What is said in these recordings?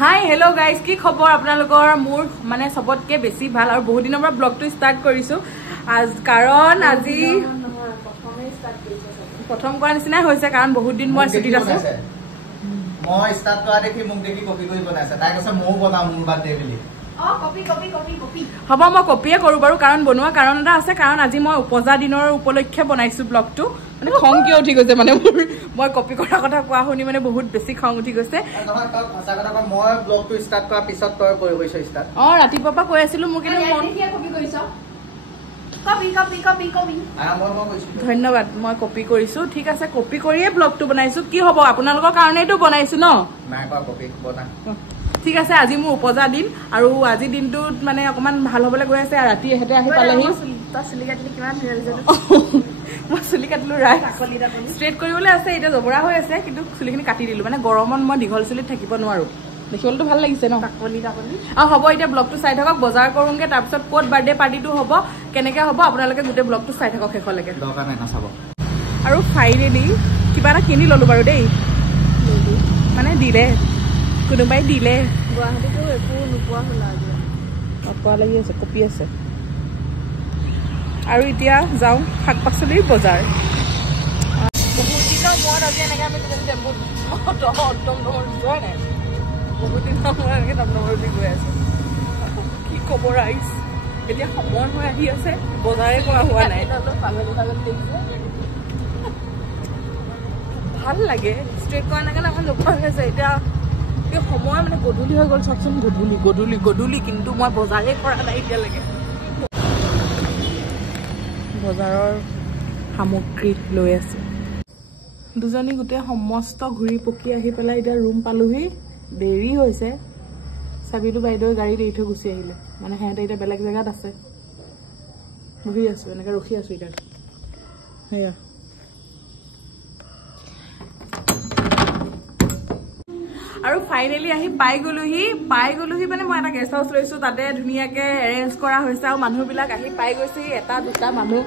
Hi hello' guys, কি খবৰ আপোনালোকৰ? মোৰ মানে চবতকে বেছি ভাল আৰু বহুত দিনৰ পৰা ব্লগটো ষ্টাৰ্ট কৰিছোঁ কাৰণ আজি প্ৰথম কৰা নিচিনাই হৈছে কাৰণ বহুত দিন মই ছুটিত আছোঁ। মই ষ্টাৰ্ট কৰা দেখি মোক দেখি কপি কৰি বনাইছে, তাই কৈছে ময়ো বনাম মোৰ বাৰ্থডে বুলি। হ'ব মই কপিয়ে কৰোঁ বাৰু, কাৰণ বনোৱা কাৰণ এটা আছে, কাৰণ আজি মই উপজা দিনৰ উপলক্ষে বনাইছোঁ ব্লগটো। মানে খং কিয় উঠি গৈছে মানে মোৰ, মই কপি কৰাৰ কথা কোৱা শুনি মানে বহুত বেছি খং উঠি গৈছে। মই ব্লগটো ষ্টাৰ্ট কৰাৰ পিছত তই কৰি গৈছ ষ্টাৰ্ট। ৰাতিপুৱাৰ পৰা কৈ আছিলোঁ মোৰ কিন্তু মন ধন্যবাদ, মই কপি কৰিছোঁ। ঠিক আছে, কপি কৰিয়ে ব্লগটো বনাইছোঁ। কি হ'ব, আপোনালোকৰ কাৰণেইটো বনাইছোঁ ন? নাই কৰা কপি বনা। ঠিক আছে, আজি মোৰ উপজা দিন আৰু আজিৰ দিনটোত মানে অকণমান ভাল হ'বলৈ গৈ আছে। ৰাতি এহেঁতে আহি পালেহি। মই চুলি কাটিলোঁ, ষ্ট্ৰেইট কৰিবলৈ আছে, এতিয়া জবৰা হৈ আছে, কিন্তু চুলিখিনি কাটি দিলোঁ। মানে গৰমত মই দীঘল চুলিত থাকিব নোৱাৰোঁ। দেখিবলৈতো ভাল লাগিছে ন? আৰু হ'ব, এতিয়া ব্লগটো চাই থাকক, বজাৰ কৰোঁগৈ, তাৰপিছত ক'ত বাৰ্থডে পাৰ্টিটো হ'ব, কেনেকৈ হ'ব, আপোনালোকে গোটেই ব্লগটো চাই থাকক শেষলৈকে। দৰকাৰ নাই নাচাব। আৰু ফাইনেলি কিবা এটা কিনি ল'লোঁ বাৰু দেই, মানে দিলে, কোনোবাই দিলে। গুৱাহাটীতো একো নোপোৱা হ'ল, নোপোৱা লাগি আছে, কপি আছে। আৰু এতিয়া যাওঁ শাক পাচলিৰ বজাৰ। বহুত দিনৰ মূৰত আজি এনেকৈ আমি টেম্পুত যোৱাই নাই, বহুত দিনৰ মূৰত এনেকৈ টমটমত গৈ আছোঁ। কি ক'ব ৰাইজ, এতিয়া সময় হৈ আহি আছে, বজাৰে কৰা হোৱা নাই। ভাল লাগে ষ্ট্ৰেইট কৰা নাগে আমাৰ নোপোৱা হৈ আছে। এতিয়া সময় মানে গধূলি হৈ গ'ল, চাওকচোন, গধূলি, কিন্তু মই বজাৰে কৰা নাই এতিয়ালৈকে। বজাৰৰ সামগ্ৰী লৈ আছোঁ। দুজনী গোটেই সমস্ত ঘূৰি পকি আহি পেলাই এতিয়া ৰুম পালোহি। দেৰি হৈছে, চাবিটো বাইদেৱে গাড়ীত এৰি থৈ গুচি আহিলে। মানে সিহঁতে এতিয়া বেলেগ জেগাত আছে, বহি আছোঁ, এনেকৈ ৰখি আছোঁ এতিয়া। সেয়া আৰু ফাইনেলি আহি পাই গলোহি মানে মই এটা গেষ্ট হাউচ লৈছোঁ, তাতে ধুনীয়াকৈ এৰেঞ্জ কৰা হৈছে আৰু মানুহবিলাক আহি পাই গৈছেহি। এটা দুটা মানুহ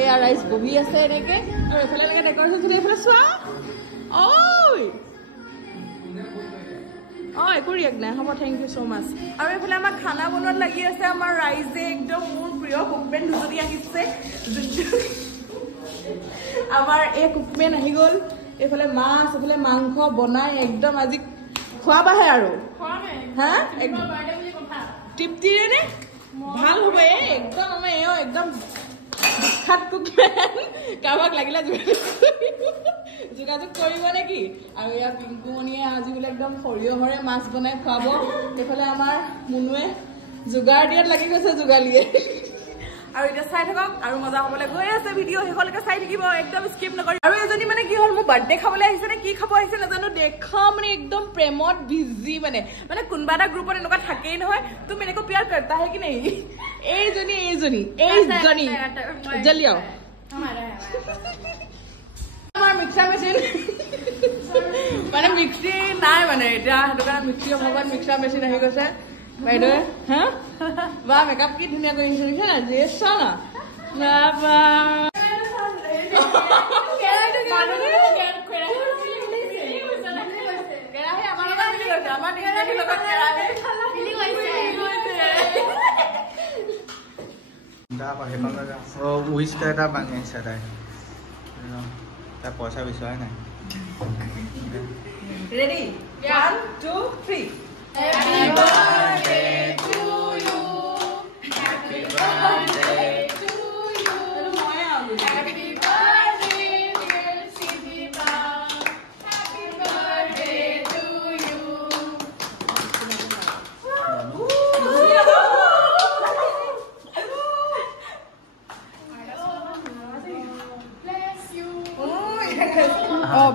এয়া ৰাইজ বহি আছে এনেকৈ, আৰু এইফালে এনেকৈ ডেক'ৰেশ্যন চলি, এইফালে চোৱা, একো ৰিয়েক্ট নাই, হ'ব, থেংক ইউ ছ' মাছ। আৰু এইফালে আমাৰ খানা বনোৱাত লাগি আছে আমাৰ ৰাইজে, একদম মোৰ প্ৰিয় কুকমেন দুজনী আহিছে। আমাৰ এই কুকমেন আহি গ'ল, এইফালে মাছ, এইফালে মাংস বনাই একদম আজি খোৱাবাহে আৰু হা তৃপ্তিৰে নে? ভাল হ'ব একদম, আমাৰ এওঁ একদম বিখ্যাত কুকমেন। কাৰোবাক লাগিলে যোগাযোগ কৰিব নেকি? আৰু ইয়াৰ পিংকুমণিয়ে আজি বোলে একদম সৰিয়হৰে মাছ বনাই খুৱাব। এইফালে আমাৰ মুনুৱে যোগাৰ দিয়াত লাগি গৈছে, যোগালীয়ে। আৰু এতিয়া চাই থাকক, আৰু মজা হ'বলৈ গৈ আছে। ভিডিঅ' শেষলৈকে চাই থাকিব, একদম স্কিপ নকৰি। আৰু এজনী মানে কি হ'ল, মোৰ বাৰ্থডে খাবলৈ আহিছে নে কি খাব আহিছে নাজানো, দেখা মানে একদম প্ৰেমত বিজি। মানে কোনোবা এটা গ্ৰুপত এনেকুৱা থাকেই নহয়, তুমি এনেকৈ প্যাৰ কৰতা হে কি নাই। এইজনী জল্দি আও। আমাৰ মিক্সাৰ মেচিন মানে মিক্সি নাই মানে এতিয়া, সেইটো কাৰণে মিক্সিৰ অভাৱত মিক্সাৰ মেচিন আহি গৈছে। বাইদেৱে হা বা মেকআপ কি ধুনীয়া কৰি আহিছে দেখিছা না, ড্ৰেছ চা না। এটা ভাঙি আহিছে, তাই পইচা বিচৰাই নাই। Ready, 1 2 3। Happy birthday to you. Happy birthday to you. Happy birthday dear Sidiba. Happy birthday to you. Bless you.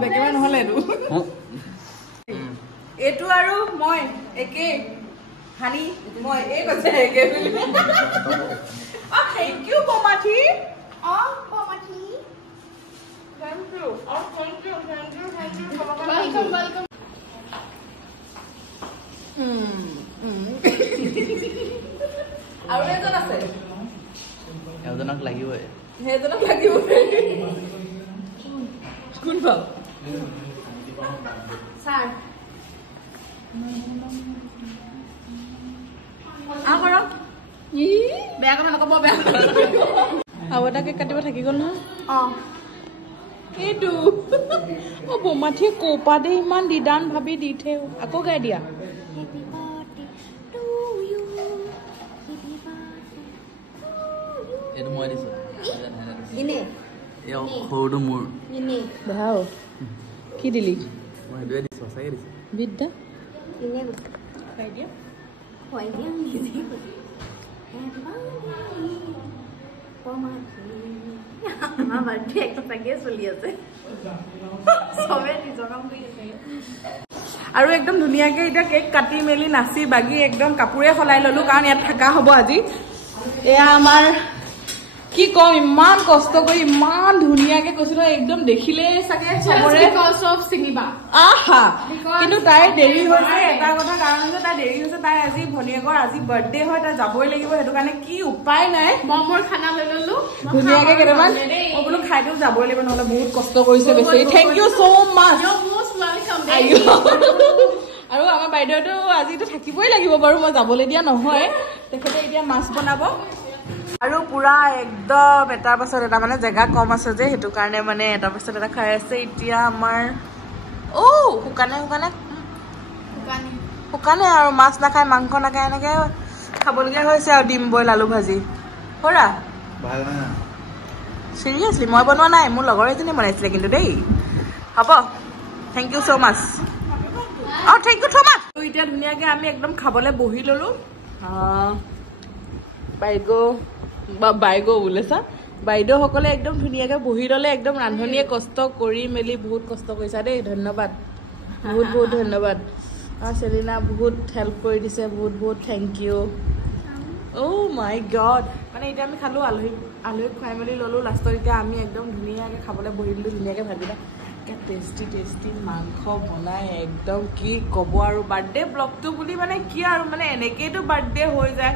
বেকিবা নহ'লে এইটো আৰু মই একে হানি, মই এই কৈছে একে বুলি। থেংক ইউ পমাঠি। Thank you. Welcome. আৰু এজন আছে, এজনক লাগিবই, সেইজনক লাগিব। কোন পাওঁ? Sir. কৰক বেয়া কথা নক'ব বেয়া আৰু এটা কেক কাটিব থাকি গ'ল নহয় অঁ এইটো অ' বোমাঠিয়ে ক'পা দে ইমান দিদান ভাবি দি থে আকৌ গাই দিয়া এইটো মই দিছো ইনে এই সৰুটো মোৰ ইনে ভাও কি দিলি মই সেইটোৱে দিছো সঁচাকৈ দিছো বিদ্যা ইনে খাই দিয়া খুৱাই দিয়া আমাৰ বাৰ্থডে এক্সট্ৰাকে চলি আছে চবে নিজৰ কাম কৰি আছে আৰু একদম ধুনীয়াকে এতিয়া কেক কাটি মেলি নাচি বাগি একদম কাপোৰে সলাই ললো কাৰণ ইয়াত থাকা হ'ব আজি এয়া আমাৰ কি কম ইমান কষ্ট কৰি ইমান ধুনীয়াকে কৈছো নহয় একদম দেখিলে চাগে চবৰে চিনিবা আহা কিন্তু তাই দেৰি হৈছে এটা কথা কাৰণ হৈছে তাই দেৰি হৈছে তাই আজি ভনীয়েকৰ আজি বাৰ্থডে হয় তাই যাবই লাগিব সেইটো কাৰণে কি উপায় নাই মই মোৰ খানা লৈ ললো ধুনীয়াকে কেইটামান মই বোলো খাই দিও যাবই লাগিব নহ'লে বহুত কষ্ট কৰিছে বেছি থেংক ইউ ছ' মাছ আৰু আমাৰ বাইদেউতো আজিতো থাকিবই লাগিব বাৰু মই যাবলৈ দিয়া নহয় তেখেতে এতিয়া মাছ বনাব আৰু পুৰা একদম এটাৰ পাছত এটা মানে জেগা কম আছে যে সেইটো কাৰণে মানে এটাৰ পাছত এটা খাই আছে এতিয়া আমাৰ শুকানে আৰু মাছ নাখায় মাংস নাখায় এনেকে খাবলগীয়া হৈছে আৰু ডিম বইল আলু ভাজি কৰা ভাল না চিৰিয়াছলি মই বনোৱা নাই মোৰ লগৰ এজনী বনাইছিলে কিন্তু দেই হ'ব থেংক ইউ ছ' মাছ অঁ থেংক ইউ ছ' মাছ এতিয়া ধুনীয়াকৈ আমি একদম খাবলৈ বহি ল'লোঁ বাইগৌ বোলেছা বাইদেউসকলে একদম ধুনীয়াকৈ বহি ল'লে একদম ৰান্ধনীয়ে কষ্ট কৰি মেলি বহুত কষ্ট কৰিছা দেই ধন্যবাদ বহুত বহুত ধন্যবাদ চেলিনা বহুত হেল্প কৰি দিছে বহুত বহুত থেংক ইউ অ' মাই গড মানে এতিয়া আমি খালোঁ আলহীক খুৱাই মেলি ল'লোঁ লাষ্টত এতিয়া আমি একদম ধুনীয়াকৈ খাবলৈ বহি দিলোঁ ধুনীয়াকৈ ভাবিলা টেষ্টি মাংস বনাই একদম কি ক'ব আৰু বাৰ্থডে ব্লগটো বুলি মানে কি আৰু মানে এনেকৈতো বাৰ্থডে হৈ যায়